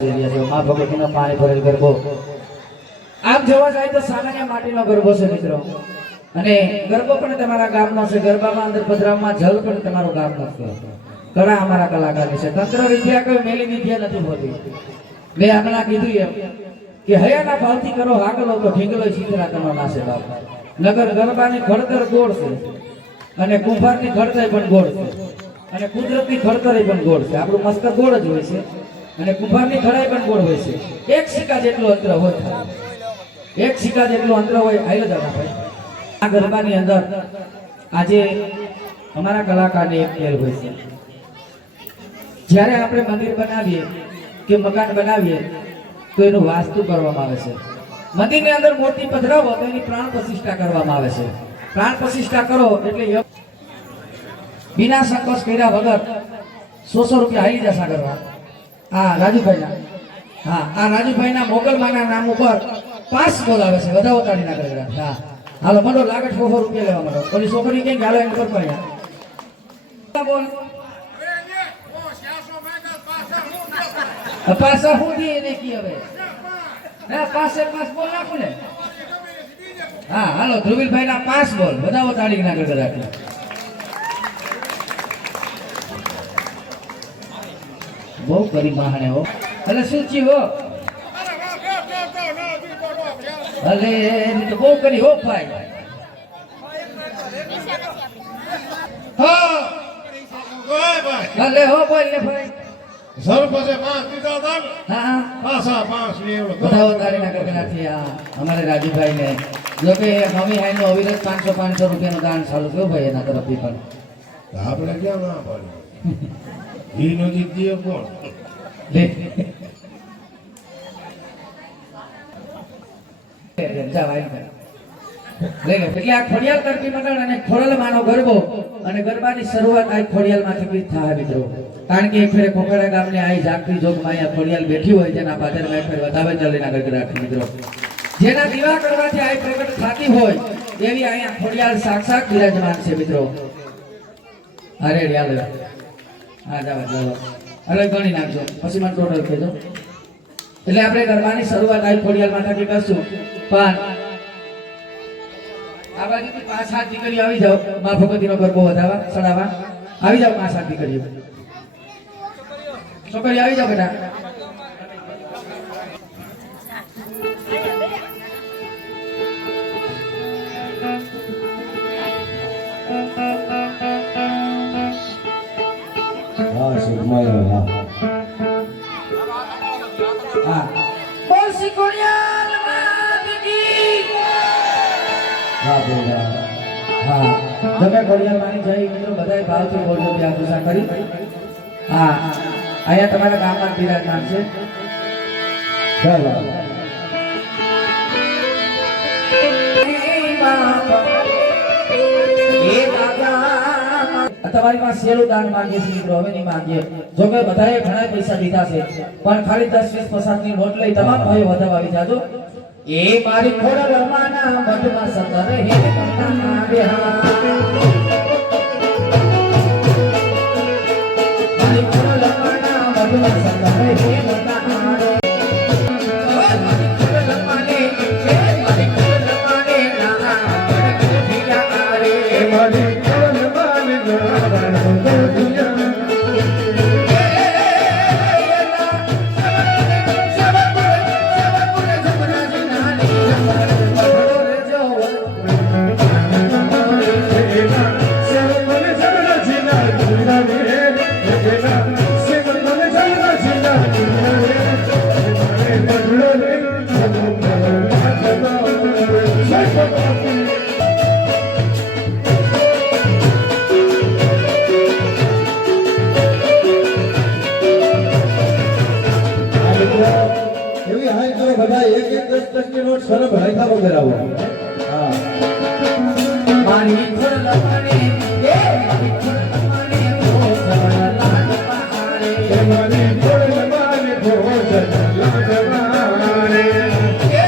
માં ભગવતીનો પાણી ભરેલ ગરબો આમ જોવા જાય તો સામાન્ય માટીનો ગરબો છે મિત્રો, અને ગરબો પણ તમારા ગામનો છે. ગરબામાં અંદર પધરાવમાં જલ પણ તમારો ગામનો છે. કળા અમારા કલાકારની છે. તંત્ર વિદ્યા કોઈ મેલી વિદ્યા નથી હોતી. મેં હમણાં કીધું એમ કે હયાના ભાવથી કરો હાકલો તો ઢીંગલો ચિત્રા તમારો નાશે બાપ. નગર ગરબાની ઘડતર ગોળ છે, અને કુંભારની ઘડતર પણ ગોળ છે, અને કુદરતની ઘડતર પણ ગોળ છે. આપણું મસ્તક ગોળ જ હોય છે, અને કુંભારની ઘડાઈ પણ ગોળ હોય છે. એક સિક્કા જેટલું અંતર હોય, એક સિક્કા જેટલું અંતર હોય. આયલો જાવ ભાઈ. આ ગરબાની અંદર આજે અમારા કલાકારને એક ખેલ હોય છે. જ્યારે આપણે મંદિર બનાવીએ કે મકાન બનાવીએ તો એનું વાસ્તુ કરવામાં આવે છે. મંદિરની અંદર મૂર્તિ પધરાવો તો એની પ્રાણ પ્રતિષ્ઠા કરવામાં આવે છે. પ્રાણ પ્રતિષ્ઠા કરો એટલે બિના સંકોચ કર્યા વગર 100 રૂપિયા હાલી જશા કરવા. હા રાજુભાઈના, હા આ રાજુભાઈના મોગલમાના નામ ઉપર 5 બોલાવે છે. વધાવો તાળી ના કરે. હા હાલો મંડો લાગે 100 રૂપિયા લેવા માંડો. ઓલી છોકરી કેમ ગાલો એમ પર પડ્યા બોલ પાછા હું દી એને કી હવે ના 5 બોલ નાખું ને. હા હાલો ધ્રુવીલભાઈ ના 5 બોલ. વધાવો તાળી ના કરે રાખી. બહુ કરી માહણે હો. એટલે શું થયું હો? અલે તો બહુ કરી હો ભાઈ. હા અલે હો બોલ ને ભાઈ. સર પાસે 5 દીધા હતા. હા પાછા 5 લેવડો. બધાઓ તારી ના કરનાથી આ અમારે રાજુભાઈ ને જો કે મમ્મી હાઈ નો અવિરત 500 રૂપિયાનું દાન ચાલુ થયું ભાઈ એના તરફથી પણ. આપણે ક્યાં ના પાડી ઈ નજીક દીએ કોણ લે જા ભાઈ લઈ લે. એટલે આ ખોડિયાલ તરફી મંડળ અને ખોડલમાંનો ગરબો અને ગરબાની શરૂઆત આ ખોડિયાલમાંથી થાય મિત્રો. કારણ કે એક ફેરે કોકડા ગામની આ જાગતી જોગમાં અહીંયા ખોડિયાલ બેઠી હોય જેના પાદરમાં એક ફેર વધાવે ચાલીના ગરગડાટી મિત્રો. જેના દીવા કરવાથી આ પ્રગટ થતી હોય એવી અહીંયા ખોડિયાલ સાક્ષાત બિરાજમાન છે મિત્રો. અરે યાર હા જાવ અરે ગણી નાખજો પછી મને ટોટલ કહેજો. એટલે આપણે ગરબાની શરૂઆત આ ખોડિયાલમાં થકી કરશું. પણ આ બાજુથી 5-7 દીકરીઓ આવી જાવ. મા ભગવતીનો ગરબો વધારવા ચડાવવા આવી જાવ. 5-7 દીકરીઓ છોકરીઓ આવી જાવ બેટા. હા સુખમાયો હા હા બોલ સિકોડિયાલ માત કી હા બોલા હા તમે ખોડિયાલ માની જય મિત્રો બધાય ભાવથી બોલજો. બે પૂજા કરી. હા અહીંયા તમારા ગામમાં બિરાજમાન છે. ચાલો તમારી પાસે સેલું દાન માંગે છે મિત્રો. હવે નહીં માંગીએ. જો કે બધાએ ઘણા પૈસા દીધા છે પણ ખાલી 10-20 ની નોટ લઈ તમામ ભાઈઓ વધાવ આવી જાજો. એ મારી ખોડલમાંના મધમાં સતર હે માર્યા મારી ખોડલમાંના મધમાં સતર હે માર્યા મારી ખોડલમાંને હે મારી ખોડલમાંને ના ભિયા રે મારી એવી હાઈ કરો બધા 1-1 10-10 ની નોટ સરબ હાઈખા વગર આવો. હા મારી ખોડલમાંને એ મારી ખોડલમાંને ઓ સબળ લાડ પારે એ મારી ખોડલમાંને ભોજ લાડ પારે એ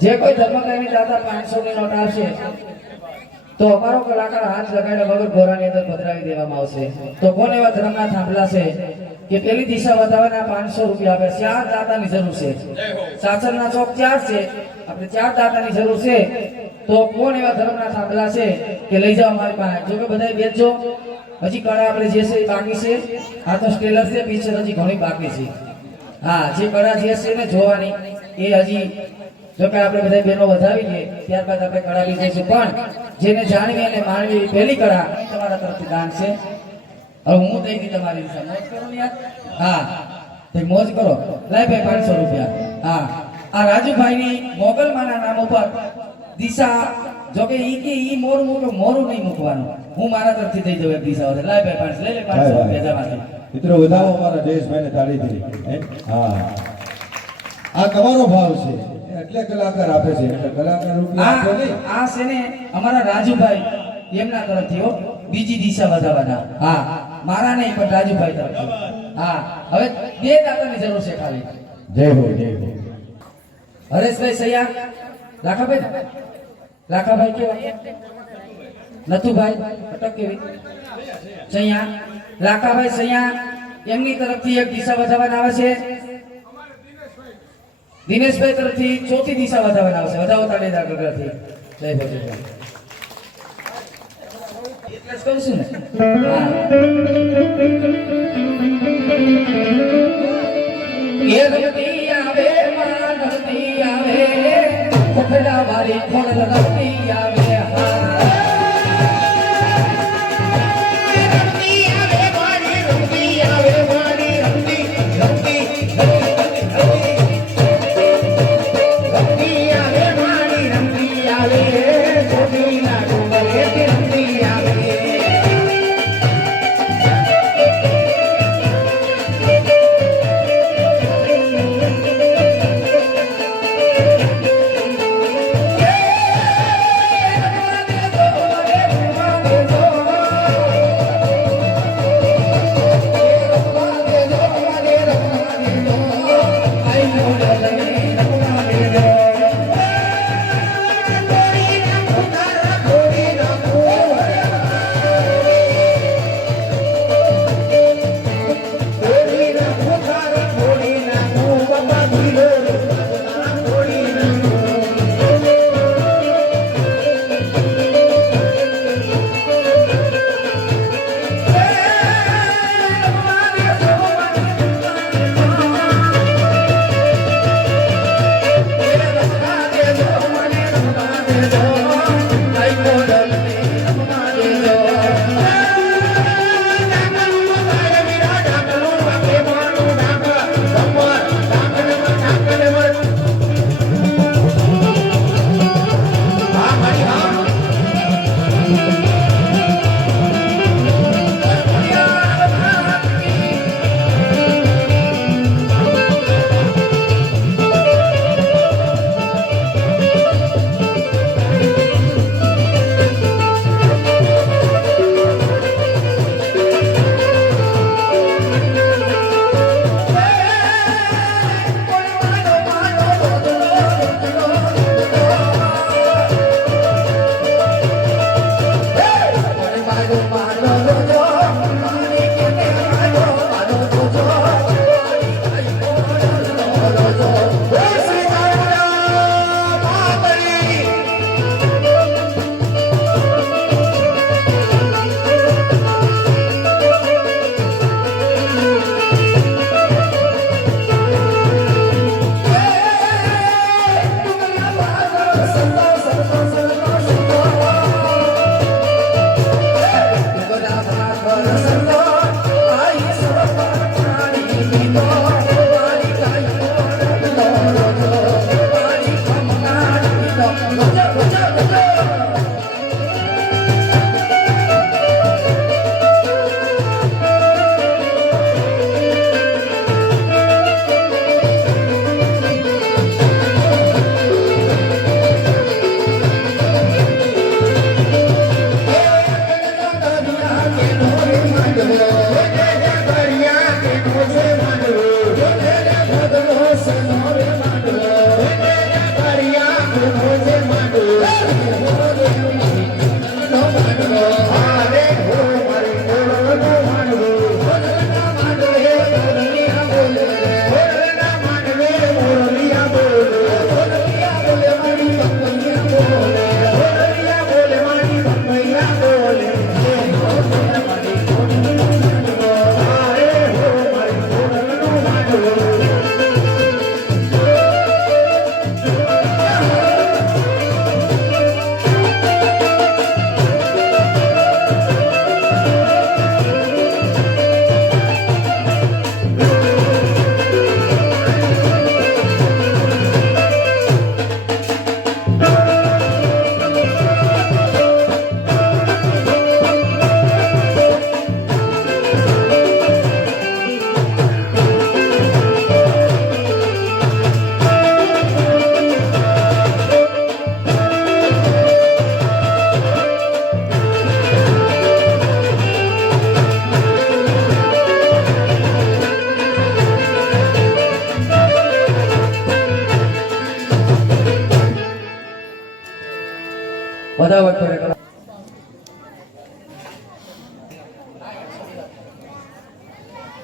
જે કોઈ ધર્મકાયની દાતા 500 ની નોટ આપશે તો અમારો કલાકાર હાથ લગાડ્યા વગર ઘોડાની અંદર પધરાવી દેવામાં આવશે. તો કોણ એવા ધર્મના થાંભલા છે કે પેલી દિશા બતાવવાના 500 રૂપિયા આપે? 4 દાતાની જરૂર છે. સાસરના ચોક 4 છે, આપણે 4 દાતાની જરૂર છે. તો કોણ એવા ધર્મના થાંભલા છે કે લઈ જાઓ અમારી પાસે? જો કે બધા બેસજો, હજી કળા આપણે જે છે એ બાકી છે. આ તો સ્ટેલર છે, પિક્ચર હજી ઘણી બાકી છે. હા, જે કળા જે છે ને જોવાની એ હજી જો કે આપણે બધા બહેનો વધાવી લઈએ, ત્યારબાદ આપણે કળા લઈ જઈશું. પણ જેને જાણવી અને માણવી એ પહેલી કળા તમારા તરફથી દાન છે. હવે હું દઈ દી તમારી દિશા મોજ કરો ને યાર. હા, તે મોજ કરો. લાય ભાઈ 500 રૂપિયા. હા, આ રાજુભાઈની મોગલમાના નામ ઉપર દિશા, જો કે ઈ મોરું નહીં મૂકવાનું, હું મારા તરફથી દઈ દઉં એક દિશા. લાય ભાઈ 500 લઈ લે 500 રૂપિયા જમાથી. મિત્રો વધાવો અમારા દેશભાઈને તાળીથી. હા, આ તમારો ભાવ છે એટલે કલાકાર આપે છે, એટલે કલાકાર રૂપિયા આપે નહીં. આ છે ને અમારા રાજુભાઈ એમના તરફથી હો, બીજી દિશા વધારવાના. હા, મારા નહીં પણ રાજુભાઈ તરફથી. હા, હવે 2 દાતાની જરૂર છે ખાલી. જય હો, જય હો. હરેશભાઈ સૈયા, લાખાભાઈ કેવા? નથુભાઈ અટક કેવી સૈયા લાકાભાઈ સૈયા એમની તરફથી એક દિશા વધાવવાના આવે છે દિનેશભાઈ તરફથી ચોથી દિશા વધાવવાના આવશે વધાવો તાળી દાખલાથી જય ભગવાન એટલે જ કહું છું ને હા એ રમતી આવે માં રમતી આવે કોઠડા વાળી ખોળ રમતી આવે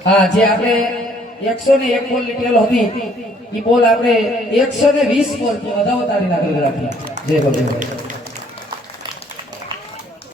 હા, જે આપણે 101 બોલ ની ટેલ હતી એ બોલ આપણે 120 બોલ વધાવો તાળી નાખી રાખી. જય ભગવાન.